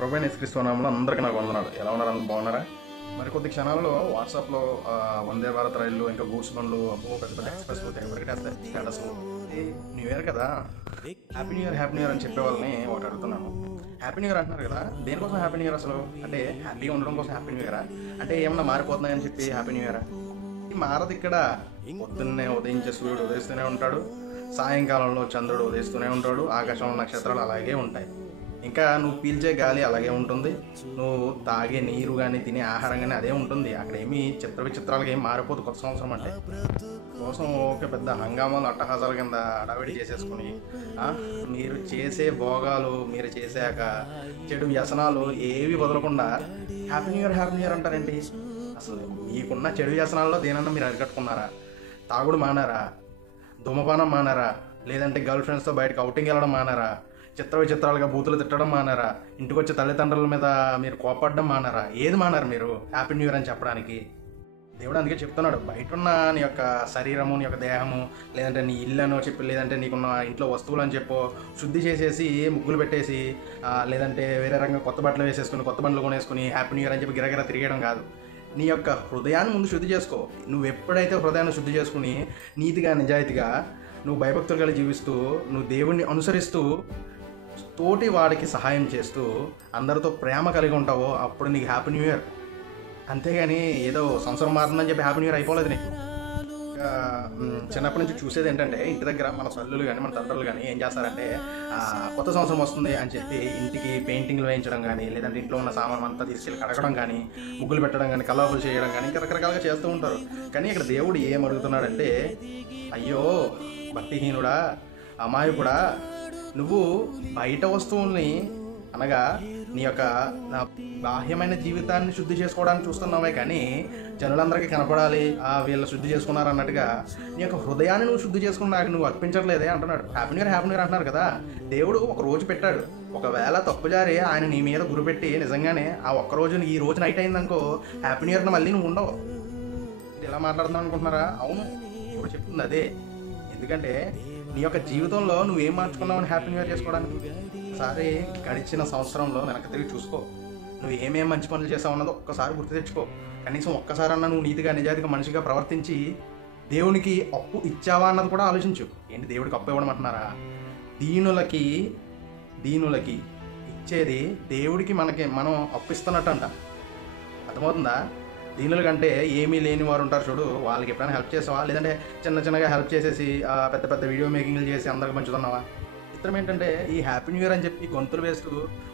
ప్రభువైన యేసుక్రీస్తు నామములో అందరికీ నాకు వందనాలు. ఎలా ఉన్నారు? అందరూ బాగున్నారా? మరి కొద్ది క్షణాల్లో వాట్సాప్లో వందే భారత్ రైళ్ళు, ఇంకా గూడ్స్ బండ్లు, పెద్ద పెద్ద ఎక్స్ప్రెస్లు తెగ పరిగెట్టేస్తాయి స్టేటస్లు. న్యూ ఇయర్ కదా, హ్యాపీ న్యూ ఇయర్ అని చెప్పే వాళ్ళని ఒకటి అడుగుతున్నాను. హ్యాపీ న్యూ ఇయర్ అంటున్నారు కదా, దేనికోసం హ్యాపీ న్యూ ఇయర్ అసలు? అంటే హ్యాపీగా ఉండడం కోసం హ్యాపీ న్యూ ఇయరా? అంటే ఏమన్నా మారిపోతున్నాయని చెప్పి హ్యాపీ న్యూ ఇయరా? మారదు ఇక్కడ. పొద్దున్నే ఉదయించే సూర్యుడు ఉదయిస్తూనే ఉంటాడు, సాయంకాలంలో చంద్రుడు ఉదయిస్తూనే ఉంటాడు, ఆకాశంలో నక్షత్రాలు అలాగే ఉంటాయి. ఇంకా నువ్వు పీల్చే గాలి అలాగే ఉంటుంది, నువ్వు తాగే నీరు కానీ తినే ఆహారం కానీ అదే ఉంటుంది. అక్కడ ఏమీ చిత్ర విచిత్రాలుగా ఏం మారిపోదు. కొత్త సంవత్సరం అంటే కోసం ఒక పెద్ద హంగామాలు అట్టహాసాల కింద అడవిడి చేసేసుకుని మీరు చేసే భోగాలు మీరు చేశాక చెడు వ్యసనాలు ఏవి వదలకుండా హ్యాపీ న్యూ ఇయర్ అంటారేంటి? అసలు మీకున్న చెడు వ్యసనాల్లో దేనన్నా మీరు అరికట్టుకున్నారా? తాగుడు మానారా? ధూమపానం మానారా? లేదంటే గర్ల్ ఫ్రెండ్స్తో బయటకు అవుటింగ్ వెళ్ళడం మానారా? చిత్ర విచిత్రాలుగా బూతులు తిట్టడం మానారా? ఇంటికి వచ్చే తల్లిదండ్రుల మీద మీరు కోపడడం మానారా? ఏది మానారు మీరు హ్యాపీ న్యూ ఇయర్ అని చెప్పడానికి? దేవుడు అందుకే చెప్తున్నాడు, బయట ఉన్న నీ యొక్క శరీరము, నీ యొక్క దేహము, లేదంటే నీ ఇల్లు అనో చెప్పి, లేదంటే నీకున్న ఇంట్లో వస్తువులు అని చెప్పో శుద్ధి చేసేసి ముగ్గులు పెట్టేసి, లేదంటే వేరే రకంగా కొత్త బట్టలు వేసేసుకుని కొత్త బండ్లు కొనేసుకుని హ్యాపీ న్యూ ఇయర్ అని చెప్పి గిరగిర తిరిగేయడం కాదు. నీ యొక్క హృదయాన్ని ముందు శుద్ధి చేసుకో. నువ్వు ఎప్పుడైతే హృదయాన్ని శుద్ధి చేసుకుని నీతిగా నిజాయితీగా నువ్వు భయభక్తులు కలిగి జీవిస్తూ, నువ్వు దేవుణ్ణి అనుసరిస్తూ, తోటి వాడికి సహాయం చేస్తూ, అందరితో ప్రేమ కలిగి ఉంటావో అప్పుడు నీకు హ్యాపీ న్యూ ఇయర్. అంతేగాని ఏదో సంవత్సరం మారుతుందని చెప్పి హ్యాపీ న్యూ ఇయర్ అయిపోలేదు నీకు. చిన్నప్పటి నుంచి చూసేది ఏంటంటే, ఇంటి దగ్గర మన తల్లులు కానీ మన తండ్రులు కానీ ఏం చేస్తారంటే, కొత్త సంవత్సరం వస్తుంది అని చెప్పి ఇంటికి పెయింటింగ్లు వేయించడం కానీ, లేదంటే ఇంట్లో ఉన్న సామాన్ అంతా తీసుకెళ్ళి కడగడం కానీ, ముగ్గులు పెట్టడం కానీ, కల్లాపులు చేయడం కానీ, ఇంకా రకరకాలుగా చేస్తూ ఉంటారు. కానీ ఇక్కడ దేవుడు ఏం అడుగుతున్నాడంటే, అయ్యో భక్తిహీనుడా, అమాయకుడా, నువ్వు బయట వస్తువుల్ని అనగా నీ యొక్క బాహ్యమైన జీవితాన్ని శుద్ధి చేసుకోవడానికి చూస్తున్నావే కానీ జనులందరికీ కనపడాలి వీళ్ళు శుద్ధి చేసుకున్నారు అన్నట్టుగా నీ యొక్క హృదయాన్ని నువ్వు శుద్ధి చేసుకుని నాకు నువ్వు అర్పించట్లేదే అంటున్నాడు. హ్యాపీ న్యూ ఇయర్ అంటున్నారు కదా. దేవుడు ఒక రోజు పెట్టాడు. ఒకవేళ తప్పుజారి ఆయన నీ మీద గురిపెట్టి నిజంగానే ఆ ఒక్కరోజు ఈ రోజు నైట్ అయిందనుకో, హ్యాపీ న్యూ ఇయర్ని మళ్ళీ నువ్వు ఉండవు. ఇలా మాట్లాడుతున్నావు అనుకుంటున్నారా? అవును, ఇప్పుడు చెప్తుంది అదే. ఎందుకంటే నీ యొక్క జీవితంలో నువ్వేం మార్చుకున్నావు అని హ్యాపీ న్యూ ఇయర్ చేసుకోవడానికి. ఒకసారి గడిచిన సంవత్సరంలో వెనక్కి తిరిగి చూసుకో. నువ్వు ఏమేం మంచి పనులు చేసావు అన్నది ఒక్కసారి గుర్తు తెచ్చుకో. కనీసం ఒక్కసారన్నా నువ్వు నీతిగా నిజాయితీగా మనిషిగా ప్రవర్తించి దేవునికి అప్పు ఇచ్చావా అన్నది కూడా ఆలోచించు. ఏంటి దేవుడికి అప్పు ఇవ్వడం అంటున్నారా? దీనులకి ఇచ్చేది దేవుడికి మనం అప్పు ఇస్తున్నట్టు అంట. అర్థమవుతుందా? దీనుల కంటే ఏమీ లేని వారు ఉంటారు చూడు, వాళ్ళకి ఎప్పుడైనా హెల్ప్ చేసావా? లేదంటే చిన్నగా హెల్ప్ చేసేసి పెద్ద వీడియో మేకింగ్లు చేసి అందరికి పంచుతున్నావా? చిత్రం ఏంటంటే, ఈ హ్యాపీ న్యూ ఇయర్ అని చెప్పి గొంతులు వేస్తూ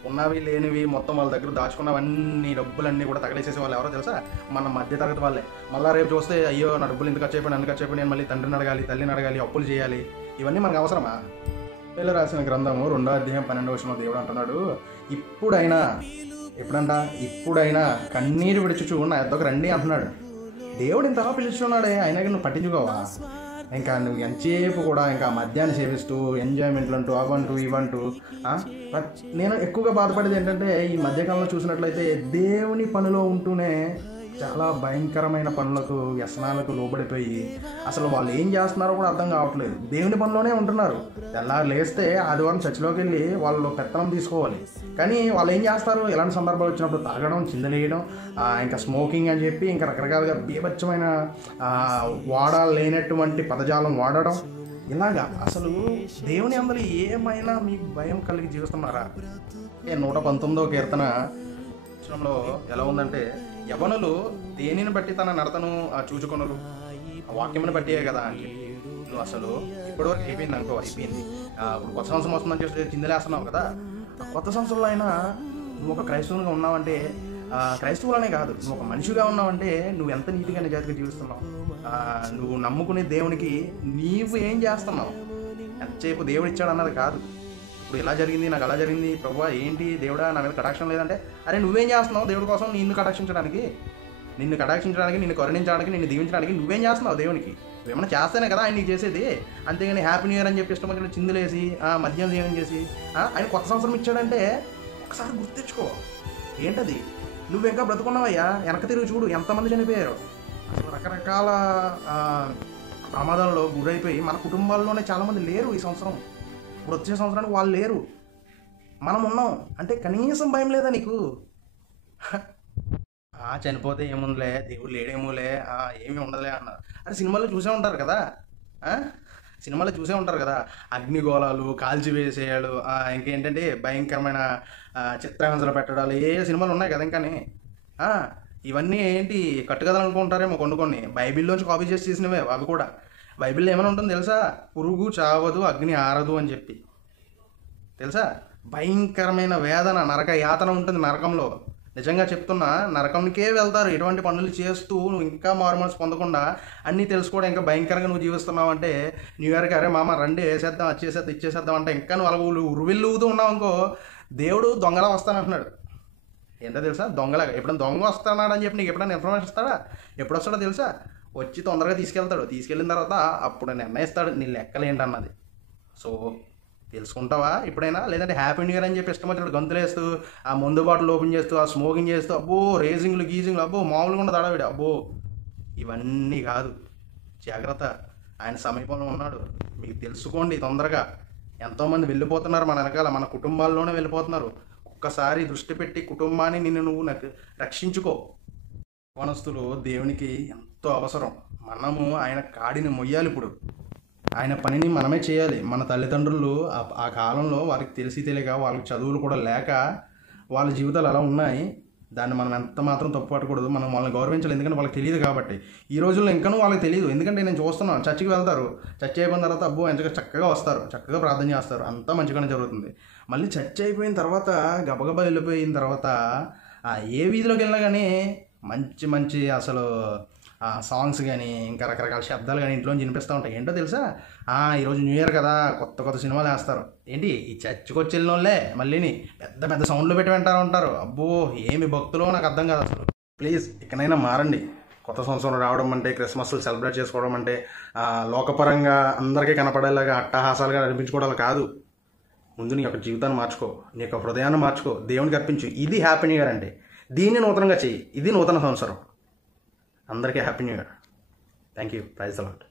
ఉన్నవి లేనివి మొత్తం వాళ్ళ దగ్గర దాచుకున్నవన్నీ డబ్బులన్నీ కూడా తగలేసేసే వాళ్ళు ఎవరో తెలుసా? మన మధ్య తరగతి వాళ్ళే. మళ్ళీ రేపు చూస్తే అయ్యో నా డబ్బులు ఎందుకు ఖర్చు అయిపోయి నేను మళ్ళీ తండ్రిని అడగాలి, తల్లిని అడగాలి, అప్పులు చేయాలి. ఇవన్నీ మనకు అవసరమా? వీళ్ళు రాసిన గ్రంథము 2వ అధ్యాయం 12వ వచనంలో దేవుడు అంటున్నాడు, ఇప్పుడైనా కన్నీరు విడుచుచు నా యొద్దకు రండి అంటున్నాడు. దేవుడు ఇంతలా పిలుచున్నాడే, అయినా నువ్వు పట్టించుకోవా? ఇంకా నువ్వు ఎంతసేపు కూడా ఇంకా మద్యాన్ని సేవిస్తూ ఎంజాయ్మెంట్లు అంటూ అవంటూ ఇవంటూ. నేను ఎక్కువగా బాధపడేది ఏంటంటే, ఈ మధ్యకాలంలో చూసినట్లయితే దేవుని పనిలో ఉంటూనే చాలా భయంకరమైన పనులకు వ్యసనాలకు లోబడిపోయి అసలు వాళ్ళు ఏం చేస్తున్నారో కూడా అర్థం కావట్లేదు. దేవుని పనిలోనే ఉంటున్నారు. తెల్లారు లేస్తే ఆదివారం చర్చిలోకి వెళ్ళి వాళ్ళు పెత్తనం తీసుకోవాలి. కానీ వాళ్ళు ఏం చేస్తారు? ఇలాంటి సందర్భాలు వచ్చినప్పుడు తాగడం, చిందలేయడం, ఇంకా స్మోకింగ్ అని చెప్పి ఇంకా రకరకాలుగా బీభత్సమైన వాడలేనటువంటి పదజాలం వాడడం. ఇలాగా అసలు దేవుని అందరూ ఏమైనా మీకు భయం కలిగి జీవిస్తున్నారా? 119వ కీర్తన లో ఎలా ఉందంటే, యవనులు దేనిని బట్టి తన నడతను చూచుకొనరు, వాక్యమును బట్టియే కదా అని చెప్పి. నువ్వు అసలు ఇప్పటివరకు అయిపోయింది. ఇప్పుడు కొత్త సంవత్సరం వస్తుందని చెప్పి చిందలేస్తున్నావు కదా. కొత్త సంవత్సరంలో అయినా నువ్వు ఒక క్రైస్తవునిగా ఉన్నావంటే, క్రైస్తవులనే కాదు, నువ్వు ఒక మనిషిగా ఉన్నావంటే నువ్వు ఎంత నీతిగా నిజాయితీగా జీవిస్తున్నావు, నువ్వు నమ్ముకునే దేవునికి నీవు ఏం చేస్తున్నావు, ఎంతసేపు దేవుడు ఇచ్చాడు అన్నది కాదు. ఇప్పుడు ఇలా జరిగింది, నాకు అలా జరిగింది, ప్రభువా ఏంటి దేవుడా నా మీద కటాక్షం లేదంటే, అరే నువ్వేం చేస్తున్నావు దేవుడి కోసం? నిన్ను కటాక్షించడానికి, నిన్ను కరుణించడానికి, నిన్ను దీవించడానికి నువ్వేం చేస్తున్నావు దేవునికి? నువ్వేమన్నా చేస్తేనే కదా ఆయన నీకు చేసేది. అంతేగాని హ్యాపీ న్యూ ఇయర్ అని చెప్పి ఇష్టం వచ్చిన చిందులేసి మద్యం సేవం చేసి ఆయన కొత్త సంవత్సరం ఇచ్చాడంటే ఒకసారి గుర్తించుకో. ఏంటది? నువ్వు ఇంకా బ్రతుకున్నావయ్యా, వెనక తిరిగి చూడు ఎంతమంది చనిపోయారు. అసలు రకరకాల ప్రమాదాలలో గురైపోయి మన కుటుంబాల్లోనే చాలామంది లేరు ఈ సంవత్సరం. ఇప్పుడు వచ్చే సంవత్సరానికి వాళ్ళు లేరు. మనం ఉన్నాం అంటే కనీసం భయం లేదా నీకు? చనిపోతే ఏముందిలే, దేవుడు లేడేమోలే, ఏమీ ఉండదులే అన్నారు. అరే సినిమాలో చూసే ఉంటారు కదా, ఆ? సినిమాలో చూసే ఉంటారు కదా, అగ్నిగోళాలు కాల్చివేసేయాలు, ఇంకేంటంటే భయంకరమైన చిత్రహింసలు పెట్టడాలు, ఏ సినిమాలు ఉన్నాయి కదా ఇంకాని. ఆ, ఇవన్నీ ఏంటి కట్టుకథలు అనుకుంటారేమో కొన్ని కొన్ని, బైబిల్లోంచి కాపీ చేసి చేసినవే అవి కూడా. బైబిల్లో ఏమైనా ఉంటుంది తెలుసా? పురుగు చావదు, అగ్ని ఆరదు అని చెప్పి. తెలుసా? భయంకరమైన వేదన, నరక యాతన ఉంటుంది నరకంలో. నిజంగా చెప్తున్నా, నరకంకే వెళ్తారు ఎటువంటి పనులు చేస్తూ. నువ్వు ఇంకా మారుమనసు పొందకుండా అన్నీ తెలుసుకోవడం ఇంకా భయంకరంగా నువ్వు జీవిస్తున్నావు అంటే, న్యూ ఇయర్కి అరే మామ రండి వేసేద్దాం, వచ్చేసేద్దాం, ఇచ్చేసేద్దాం అంటే ఇంకా నువ్వు అలా ఉరువిల్లుతూ ఉన్నావు అనుకో, దేవుడు దొంగలా వస్తానంటున్నాడు. ఏంటో తెలుసా? దొంగలాగా. ఎప్పుడైనా దొంగ వస్తాడు అని చెప్పి నీకు ఎప్పుడైనా ఇన్ఫర్మేషన్ ఇస్తాడా? ఎప్పుడు వస్తాడో తెలుసా? వచ్చి తొందరగా తీసుకెళ్తాడు. తీసుకెళ్ళిన తర్వాత అప్పుడు నిర్ణయిస్తాడు నీ లెక్కలేంటన్నది. సో తెలుసుకుంటావా ఇప్పుడైనా? లేదంటే హ్యాపీ న్యూ ఇయర్ అని చెప్పి ఇష్టం వచ్చినప్పుడు గంతులు వేస్తూ, ఆ మందు బాటిల్ ఓపెన్ చేస్తూ, ఆ స్మోకింగ్ చేస్తూ, అబ్బో రేసింగ్లు గీజింగ్లు, అబ్బో మామూలుగా ఉండదు అడవిడ, అబ్బో ఇవన్నీ కాదు. జాగ్రత్త, ఆయన సమీపంలో ఉన్నాడు. మీకు తెలుసుకోండి తొందరగా. ఎంతోమంది వెళ్ళిపోతున్నారు మన వెనకాల, మన కుటుంబాల్లోనే వెళ్ళిపోతున్నారు. ఒక్కసారి దృష్టి పెట్టి కుటుంబాన్ని నిన్ను నువ్వు నాకు రక్షించుకో. వనస్తులు దేవునికి ఎంతో అవసరం. మనము ఆయన కాడిని మొయ్యాలి. ఇప్పుడు ఆయన పనిని మనమే చేయాలి. మన తల్లిదండ్రులు ఆ కాలంలో వారికి తెలిసి తెలియక, వాళ్ళకి చదువులు కూడా లేక వాళ్ళ జీవితాలు అలా ఉన్నాయి. దాన్ని మనం ఎంత మాత్రం తప్పు పట్టకూడదు. మనం వాళ్ళని గౌరవించాలి, ఎందుకంటే వాళ్ళకి తెలియదు కాబట్టి. ఈ రోజుల్లో ఇంకనూ వాళ్ళకి తెలియదు. ఎందుకంటే నేను చూస్తున్నాను, చర్చికి వెళ్తారు, చర్చ్ అయిపోయిన తర్వాత అబ్బో ఎంచగా చక్కగా వస్తారు, చక్కగా ప్రార్థన చేస్తారు, అంతా మంచిగానే జరుగుతుంది. మళ్ళీ చర్చ్ అయిపోయిన తర్వాత గబగబా వెళ్ళిపోయిన తర్వాత ఏ వీధిలోకి వెళ్ళినా కానీ మంచి మంచి అసలు సాంగ్స్ కానీ ఇంకా రకరకాల శబ్దాలు కానీ ఇంట్లో వినిపిస్తూ ఉంటాయి. ఏంటో తెలుసా? ఈరోజు న్యూ ఇయర్ కదా, కొత్త కొత్త సినిమాలు వేస్తారు. ఏంటి ఈ చర్చికి వచ్చి వెళ్ళిన వాళ్ళే మళ్ళీని పెద్ద పెద్ద సౌండ్లు పెట్టి వింటారు ఉంటారు. అబ్బో ఏమి భక్తులో నాకు అర్థం కాదు అసలు. ప్లీజ్ ఇకనైనా మారండి. కొత్త సంవత్సరం రావడం అంటే, క్రిస్మస్లు సెలబ్రేట్ చేసుకోవడం అంటే లోకపరంగా అందరికీ కనపడేలాగా అట్టహాసాలుగా అనిపించుకోవడం కాదు. ముందు నీ యొక్క జీవితాన్ని మార్చుకో, నీ యొక్క హృదయాన్ని మార్చుకో, దేవునికి అర్పించు. ఇది హ్యాపీ న్యూ ఇయర్ అంటే. దీన్ని నూతనంగా చెయ్యి. ఇది నూతన సంవత్సరం. అందరికీ happy new year. Thank you. Praise the lord.